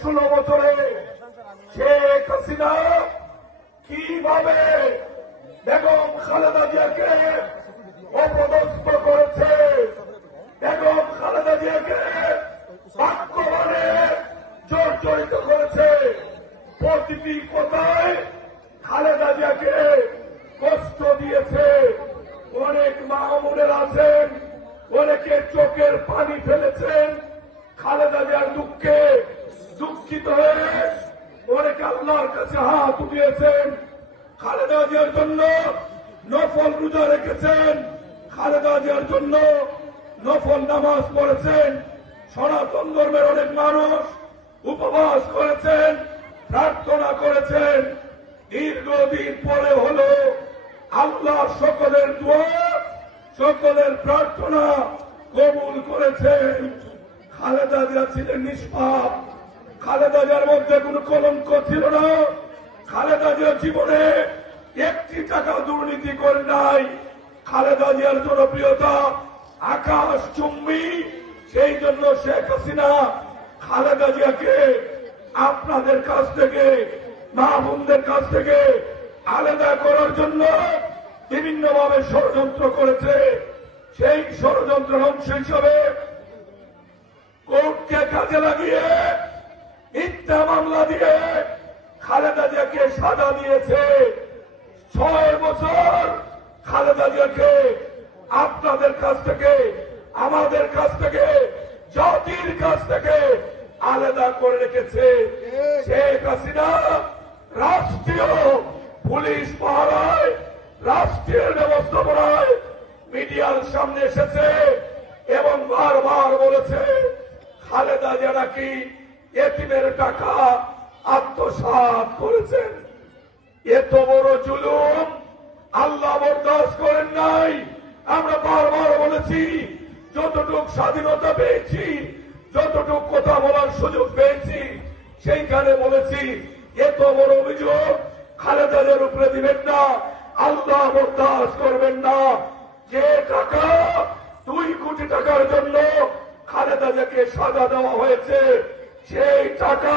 ষোলো বছরে শেখ হাসিনা কীভাবে বেগম খালেদা জিয়াকে অপদস্থ করেছে? বেগম খালেদা জিয়াকে বাক্যবানে জর্জরিত করেছে। প্রতিটি কথায় খালেদা জিয়াকে কষ্ট দিয়েছে। অনেক মাহমুদের আছেন, অনেকে চোখের পানি ফেলেছেন। খালেদা জিয়ার দুঃখে দুঃখিত হয়ে অনেকে আল্লাহর কাছে হাত উঠিয়েছেন। খালেদা জিয়ার জন্য নফল রোজা রেখেছেন। খালেদা জিয়ার জন্য নফল নামাজ পড়েছেন। সনাতন ধর্মের অনেক মানুষ উপবাস করেছেন, প্রার্থনা করেছেন। দীর্ঘদিন পরে হলো আল্লাহ সকলের দোয়া, সকলের প্রার্থনা কবুল করেছেন। খালেদা জিয়া ছিলেন নিষ্পাপ। খালেদা জিয়ার মধ্যে কোনো কলঙ্ক ছিল না। খালেদা জিয়া জীবনে একটি টাকা দুর্নীতি করে নাই। খালেদা জিয়ার জনপ্রিয়তা আকাশ চুম্বি, সেই জন্য শেখ হাসিনা খালেদা জিয়াকে আপনাদের কাছ থেকে মা বোনদের কাছ থেকে আলাদা করার জন্য বিভিন্নভাবে ষড়যন্ত্র করেছে। সেই ষড়যন্ত্রের অংশ হিসাবে কোর্টকে কাজে লাগিয়ে মিথ্যা মামলা দিয়ে খালেদা জিয়াকে সাজা দিয়েছে। ছয় বছর খালেদা জিয়াকে আপনাদের কাছ থেকে, আমাদের কাছ থেকে, জাতির কাছ থেকে আলাদা করে রেখেছে। শেখ হাসিনা রাষ্ট্রীয় পুলিশ পাহারায়, রাষ্ট্রীয় ব্যবস্থাপনায় মিডিয়ার সামনে এসেছে এবং বারবার বলেছে, খালেদা জিয়া নাকি এটিমের টাকা আত্মসাৎ করেছেন। এত বড় জুলুম আল্লাহ বরদাস্ত করেন নাই। আমরা বারবার বলেছি, যতটুক স্বাধীনতা পেয়েছি, যতটুক কথা বলার সুযোগ পেয়েছি, সেইখানে বলেছি, এত বড় অভিযোগ খালেদাদের উপরে দিবেন না, আল্লাহ বরদাস্ত করবেন না। যে টাকা দুই কোটি টাকার জন্য খালেদা জিয়াকে সাজা দেওয়া হয়েছে। সেই টাকা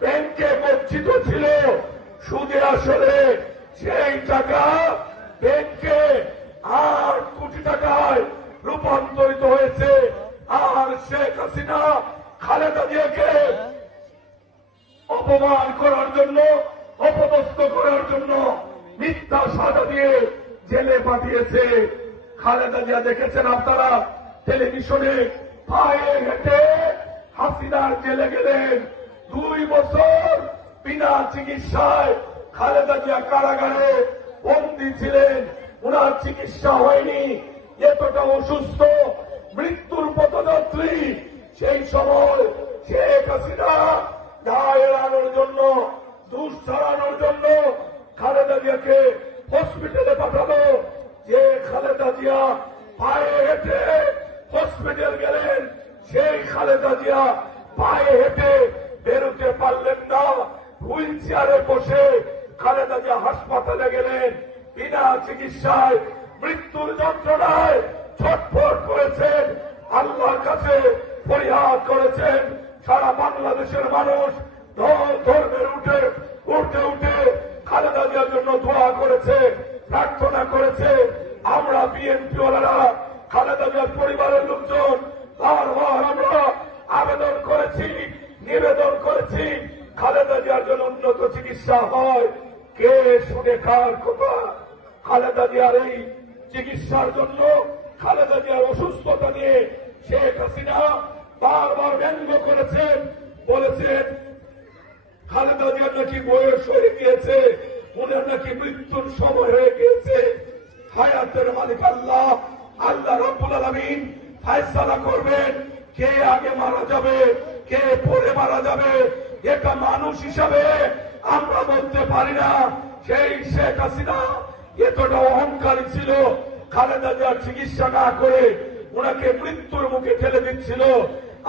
ব্যাংকে গচ্ছিত ছিল সুদে আসলে সেই টাকা ব্যাংকে আট কোটি টাকায় রূপান্তরিত হয়েছে, আর শেখ হাসিনা খালেদা জিয়াকে অপমান করার জন্য, অপদস্থ করার জন্য মিথ্যা সাজা দিয়ে জেলে পাঠিয়েছে। খালেদা জিয়া দেখেছেন আপনারা, টেলিভিশনে পায়ে হেঁটে হাসিনার জেলে গেলেন। দুই বছর বিনা চিকিৎসায় খালেদা জিয়া কারাগারে বন্দী ছিলেন। ওনার চিকিৎসা হয়নি। এতটা অসুস্থ। মৃত্যুর পথযাত্রী সেই সময় শেখ হাসিনা দায় এড়ানোর জন্য দুষ ছাড়ানোর জন্য খালেদা জিয়াকে হসপিটালে পাঠালো। যে খালেদা জিয়া পায়ে হেঁটে খালেদা জিয়া পায়ে হেঁটে বেরোতে পারলেন না। হুইল চেয়ারে বসে খালেদা জিয়া হাসপাতালে গেলেন। বিনা চিকিৎসায় মৃত্যুর যন্ত্রণায় ছটফট করেছেন, আল্লাহর কাছে পরিহার করেছেন। সারা বাংলাদেশের মানুষ ধর্মের উঠে উঠে উঠে খালেদা জিয়ার জন্য দোয়া করেছে, প্রার্থনা করেছে। আমরা বিএনপি ওয়ালারা, খালেদা জিয়ার পরিবারের লোকজন বারবার আমরা আবেদন করেছি নিবেদন করেছি খালেদা জিয়ার জন্য উন্নত চিকিৎসা হয়, কে শুনে কার কথা? খালেদা জিয়ার এই চিকিৎসার জন্য খালেদা জিয়ার অসুস্থতা নিয়ে শেখ হাসিনা বারবার ব্যঙ্গ করেছেন, বলেছেন, খালেদা জিয়ার নাকি বয়স হয়ে গিয়েছে, ওনার নাকি মৃত্যুর সময় হয়ে গিয়েছে। হায়াতের মালিক আল্লাহ আল্লাহ রব্বুল আলমিন ফায়সালা করবেন, কে আগে মারা যাবে, কে পরে মারা যাবে এটা মানুষ হিসাবে আমরা বলতে পারি না। সেই শেখ হাসিনা এতটা অহংকারী ছিল, খালেদা জিয়ার চিকিৎসা না করে ওনাকে মৃত্যুর মুখে ঠেলে দিচ্ছিল।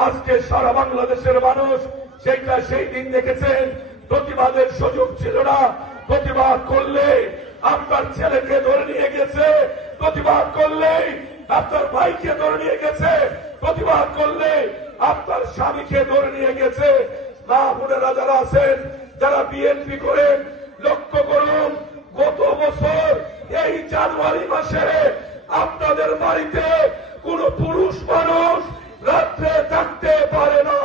আজকে সারা বাংলাদেশের মানুষ সেইটা সেই দিন দেখেছেন। প্রতিবাদের সুযোগ ছিল না। প্রতিবাদ করলে আপনার ছেলেকে ধরে নিয়ে গেছে। প্রতিবাদ করলে আপনার ভাইকে ধরে নিয়ে গেছে। প্রতিবাদ করলে আপনার স্বামীকে ধরে নিয়ে গেছে। মা যারা আছেন, যারা বিএনপি করেন লক্ষ্য করুন, গত বছর এই জানুয়ারি মাসে আপনাদের বাড়িতে কোন পুরুষ মানুষ রাত্রে থাকতে পারে না।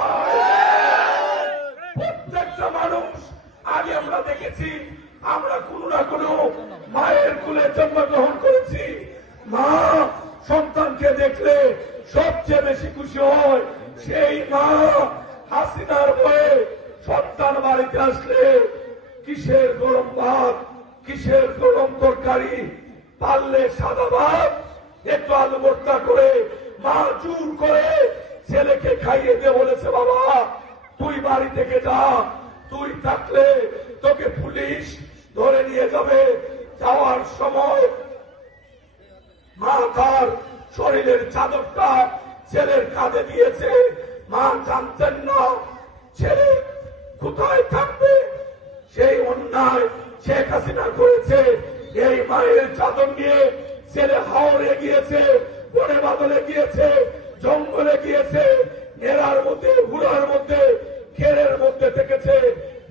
প্রত্যেকটা মানুষ, আগে আমরা দেখেছি, আমরা কোনো না কোনো মায়ের কুলে জন্মগ্রহণ করেছি। মা সন্তানকে দেখলে সবচেয়ে বেশি খুশি হয়, সেই মা হাসিনার বয়ে সন্তান বাড়িতে আসলে কিসের গরম ভাত, কিসের গরম তরকারি? পারলে সাদা ভাত, একটু আলু ভর্তা করে মা জোর করে ছেলেকে খাইয়ে দিয়ে বলেছে, বাবা, তুই বাড়ি থেকে যা, তুই থাকলে তোকে পুলিশ ধরে নিয়ে যাবে। যাওয়ার সময় মা তার শরীরের চাদরটা ছেলের কাঁধে দিয়েছে। মা জানতেন না, ছেলে কোথায় থাকবে? সেই অন্যায় শেখ হাসিনা করেছে। এই মায়ের চাদর নিয়ে ছেলে হাওড়ে গিয়েছে, বনে বাদলে গিয়েছে, জঙ্গলে গিয়েছে নেড়ার মধ্যে, হুড়ার মধ্যে, খেরের মধ্যে থেকেছে।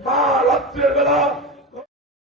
মা রাত্রের বেলা